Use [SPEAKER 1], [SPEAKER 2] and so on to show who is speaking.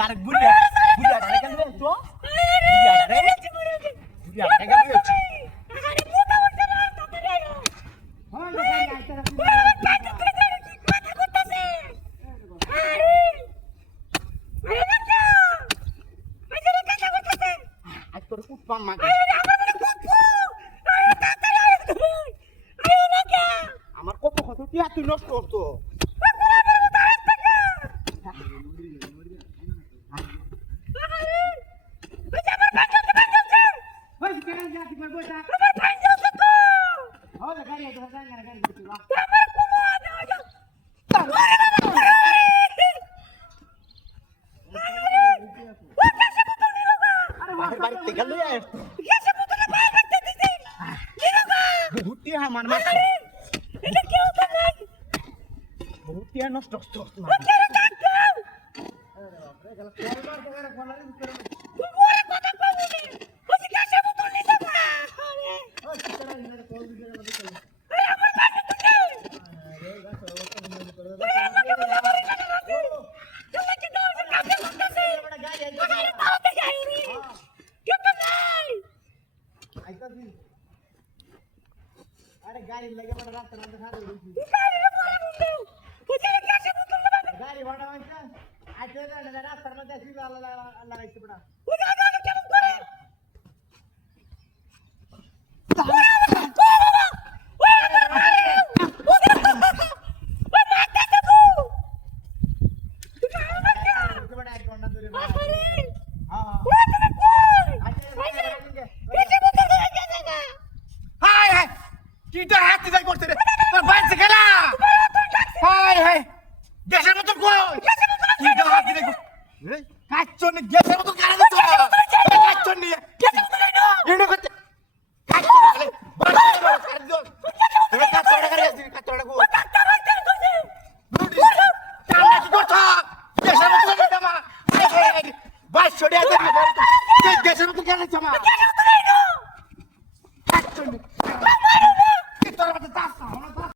[SPEAKER 1] আরেক বুড়িয়া বুড়িয়া ঢালে কেন তো বুড়িয়া ঢালে কেন
[SPEAKER 2] আরে। না কথা করতেছে আরে করতেছে
[SPEAKER 1] আজ তোর উৎপাম মাগি
[SPEAKER 2] আরে আমার না
[SPEAKER 1] কত কত তুই নষ্ট করতো
[SPEAKER 2] আরে ওই যে আমার ভাই চলছে ভাই চলছে
[SPEAKER 1] ওই কেন যাতি কই বসা
[SPEAKER 2] আমার ভাই চলছে তো
[SPEAKER 1] ও গাড়ি তো গাড়ি গাড়ি তুই
[SPEAKER 2] আমার কুকু আরে ওই যে আরে বাবা
[SPEAKER 1] বাড়ি বাড়িতে গেল
[SPEAKER 2] গ্যাসের বোতলে পা রাখতে দিছি কি রকম
[SPEAKER 1] বহুত টিয়া আমার মাছ
[SPEAKER 2] এটা কেউ তো নাই
[SPEAKER 1] বহুত টিয়া নষ্ট করতো
[SPEAKER 2] কেন ডাক্তার তুমি ওরে কথা কইনি ওই যে গ্যাসের বোতল নিছে না আরে আরে আমার ভাই চলছে আরে আমাকে বলে আমার এখানে আছে চলে কি দাও কাছে করতেছে আরে তাড়াতাড়ি যাইনি কেউ তো নাই
[SPEAKER 1] আরে গাড়ি লাগে বড় রাস্তা না দেখা দিছি
[SPEAKER 2] গাড়ির পরে বন্ধু ওই যে গ্যাসের বোতল না
[SPEAKER 1] গাড়ি ভাড়া হইছে আইতে না রাস্তার মধ্যে সিবা আল্লাহ আল্লাহ রাখছে বড়
[SPEAKER 2] যে আগে কেমন করে
[SPEAKER 1] বড় এক ঘণ্টা ধরে হ্যাঁ হাই হাই কিটা হাতে যাই করতে রে। তোর বাইরে গেলা? হাই হাই গ্যাসের মতো কই? কিটা হাতে রে। কাচ্চন গ্যাসের মতো কারে দিছ? কাচ্চন নিয়ে করতে কাচ্চন কারে দিও কাচ্চন কারে কাচ্চন কো কি গ্যাসের মতো কারে দামা বাইশ ছড়িয়ে দে গ্যাসের মতো কারে দিছ মা